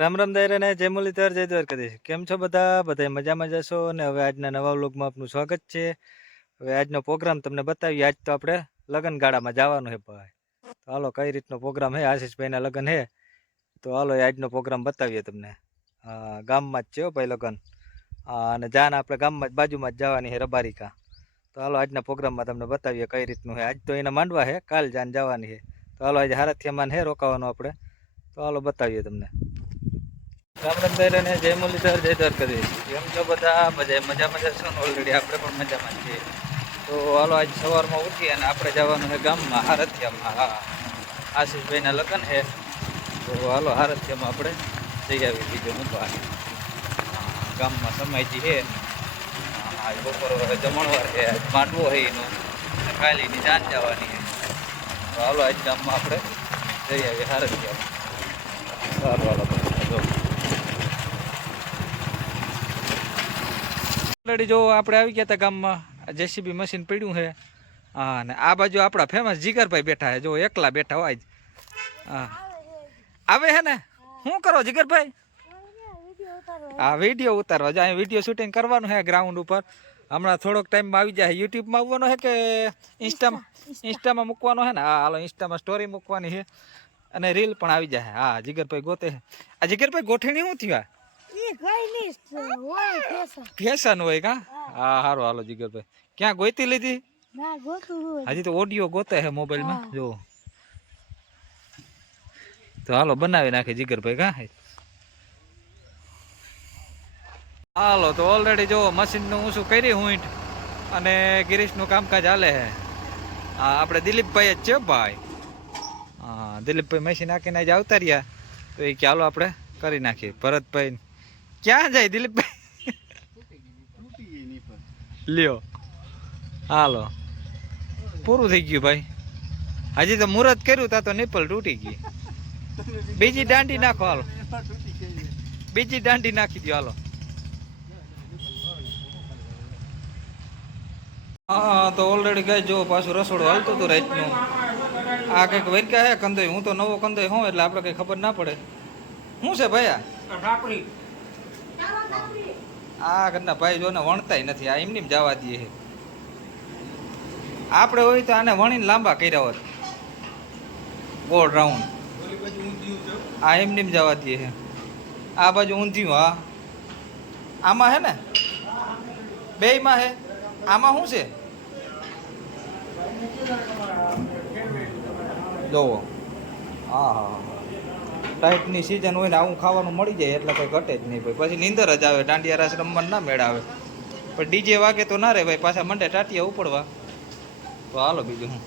રામ રામ દાયરા ને જય મુરલીધર જય દ્વારકાધીશ. કેમ છો બધા મજામાં જશો ને. હવે આજના નવા વ્લોગમાં આપનું સ્વાગત છે. હવે આજનો પ્રોગ્રામ તમને બતાવીએ. આજ તો આપણે લગ્ન ગાળામાં જવાનું છે ભાઈ. તો હાલો કઈ રીતનો પ્રોગ્રામ છે. આશીષભાઈના લગ્ન છે તો હાલો આજનો પ્રોગ્રામ બતાવીએ તમને. ગામમાં જ છે ભાઈ લગ્ન. અને જાન આપણે ગામમાં જ બાજુમાં જ જવાની છે રબારિકા. તો હાલો આજના પ્રોગ્રામમાં તમને બતાવીએ કઈ રીતનું છે. આજ તો એના માંડવા છે, કાલ જાન જવાની છે. તો હાલો આજે હારથિયામાં છે રોકાવાનું આપણે. તો હાલો બતાવીએ તમને. રામ રામ દાયરા ને જય મુરલીધર જય દ્વારકાધીશ. કેમ છો બધા મજામાં જશો ને. ઓલરેડી આપણે પણ મજામાં છીએ. તો હાલો આજ સવારમાં ઉઠી અને આપણે જવાનું છે ગામમાં હારથિયામાં. હા, આશીષભાઈના લગ્ન છે તો હાલો હારથિયામાં આપણે જઈ આવી. બીજું હું ગામમાં સમયજી છે. આજ બપોર જમણવાર છે, આજ માંડવો છે એનો, કાલીની જાન જવાની છે. તો હાલો આજ ગામમાં આપણે જઈ આવીએ હારથિયામાં. સારું હાલો જો ઓલરેડી જો આપણે આવી ગયા હતા ગામમાં. જેસીબી મશીન પડ્યું છે. હા, ને આ બાજુ આપણા ફેમસ જીગરભાઈ બેઠા છે. જો એકલા બેઠા હોય. હા આવે છે ને. શું કરો જીગરભાઈ? હા, વિડીયો ઉતારવા જો. અહીં વિડીયો શૂટિંગ કરવાનું છે ગ્રાઉન્ડ ઉપર. હમણાં થોડોક ટાઈમમાં આવી જાય. યુટ્યુબમાં આવવાનો છે કે ઇન્સ્ટામાં મૂકવાનો છે ને. હા હાલો ઇન્સ્ટામાં સ્ટોરી મૂકવાની છે અને રીલ પણ આવી જાય. હા જીગરભાઈ ગોતે. આ જીગરભાઈ ગોઠણી શું થયું? ફેશન હોય કા? હા સારું હાલો જીગરભાઈ. ક્યાં ગોતી લીધી? હજી તો ઓડિયો ગોતે છે મોબાઈલમાં જો. તો હાલો બનાવી નાખે જીગરભાઈ કા. હાલો તો ઓલરેડી જો મશીનનું ઊંચું કરી હું અને ગિરીશનું કામકાજ હાલે છે. હા આપણે દિલીપભાઈ જ છે ભાઈ. હા દિલીપભાઈ મશીન નાખીને જ આવતા રહ્યા. તો એ ચાલો આપણે કરી નાખીએ. ભરતભાઈ ક્યાં જાય દિલીપભાઈ? લ્યો હાલો પૂરું થઈ ગયું ભાઈ. હજી તો મુહૂર્ત કર્યું તા તો નિપલ તૂટી ગઈ. બીજી દાંડી નાખો હાલો. બીજી દાંડી નાખી દો હાલો. હા તો ઓલરેડી ગઈ જો પાછું રસોડું હાલતું હતું રાતનું. આ કંઈક વૈકા હે કંદોઈ. હું તો નવો કંદોઈ હોઉં એટલે આપણે કંઈ ખબર ના પડે. શું છે ભાઈ આ ઘરના ભાઈ જોને વણતાય નથી. આ એમની જવા દઈએ. આપણે હોય તો આને વણીને લાંબા કર્યા હોત ગોળ રાઉન્ડ. આ એમની જવા દઈએ. આ બાજુ ઊંધિયું. હા આમાં હે ને બેયમાં હે. આમાં શું છે જોવો. હા હા ટાઈટની સિઝન હોય ને આવું ખાવાનું મળી જાય એટલે કંઈ ઘટે જ નહીં ભાઈ. પછી નીંદર જ આવે. દાંડિયા રાસ રમવાનું ના મેળ આવે. પણ ડીજે વાગે તો ના રે ભાઈ. પાછા મંડે ટાટિયા ઉપડવા. તો હાલો બીજું હું